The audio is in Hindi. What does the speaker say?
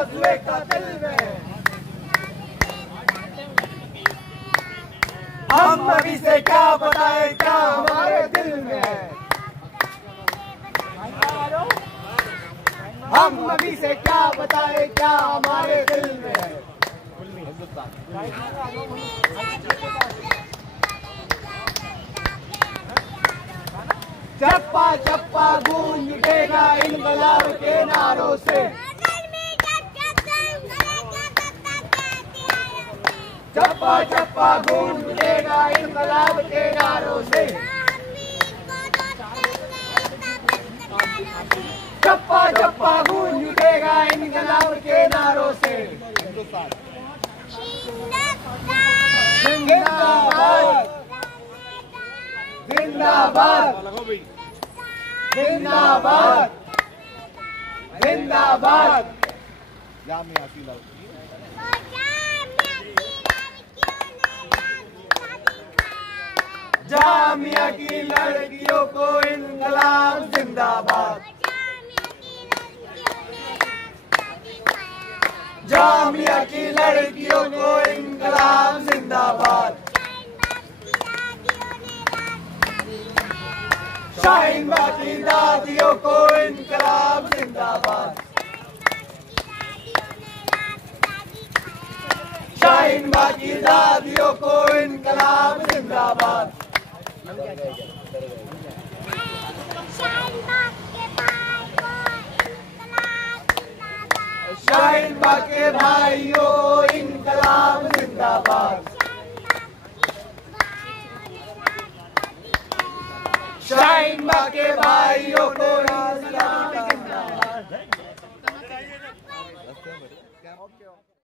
बाजुए का दिल में हम अभी से क्या बताए क्या हमारे दिल में है। हम अभी से क्या बताए क्या हमारे दिल में है। चप्पा चप्पा गूंज उठेगा इनकलाब के नारों से। चप्पा चप्पा गूंज उठेगा इनकलाब के नारों से। चप्पा चप्पा गूंज उठेगा इनकलाब के नारों से। जिंदाबाद जिंदाबाद जिंदाबाद जिंदाबाद। जामिया की लड़कियों को इनकलाब जिंदाबाद। जामिया की लड़कियों को इनकलाब जिंदाबाद। शाहीन बाग की दादियों को इनकलाब जिंदाबाद। शाहीन बाग की दादियों को इनकलाब जिंदाबाद। शाहीन बाग के भाइयों इनकलाब जिंदाबाद। शाहीन बाग के भाइयों को इनकलाब जिंदाबाद।